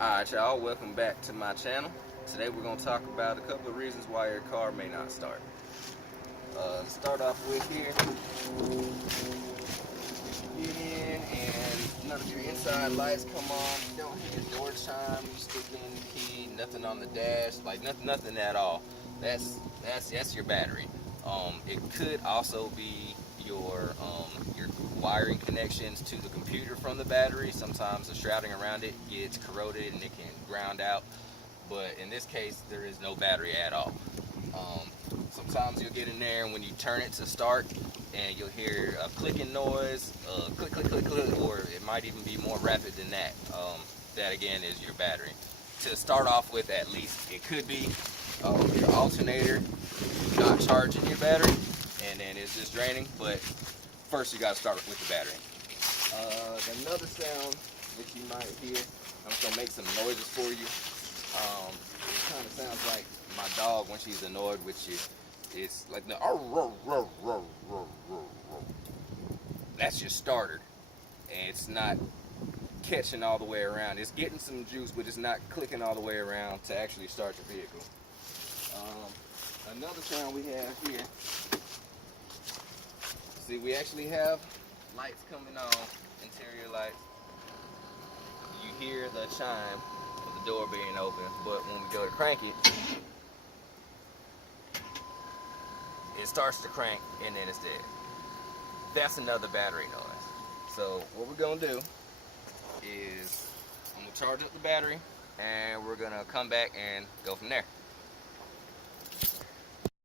Alright y'all, welcome back to my channel. Today we're going to talk about a couple of reasons why your car may not start. To start off with here, get in and none of your inside lights come on, you don't hear your door chime, you stick in the key, nothing on the dash, like nothing at all. That's your battery. It could also be your wiring connections to the computer from the battery. Sometimes the shrouding around it gets corroded and it can ground out, but in this case there is no battery at all. Sometimes you'll get in there and when you turn it to start and you'll hear a clicking noise, click click click click, or it might even be more rapid than that. That again is your battery. To start off with, at least it could be your alternator not charging your battery and then it's just draining, but first you got to start with the battery. Another sound that you might hear, I'm just going to make some noises for you. It kind of sounds like my dog when she's annoyed with you. It's like the that's your starter, and it's not catching all the way around. It's getting some juice, but it's not clicking all the way around to actually start your vehicle. Another sound we have here, see, we actually have lights coming on, interior lights. You hear the chime of the door being open, but when we go to crank it, it starts to crank and then it's dead. That's another battery noise. So what we're gonna do is I'm gonna charge up the battery and we're gonna come back and go from there.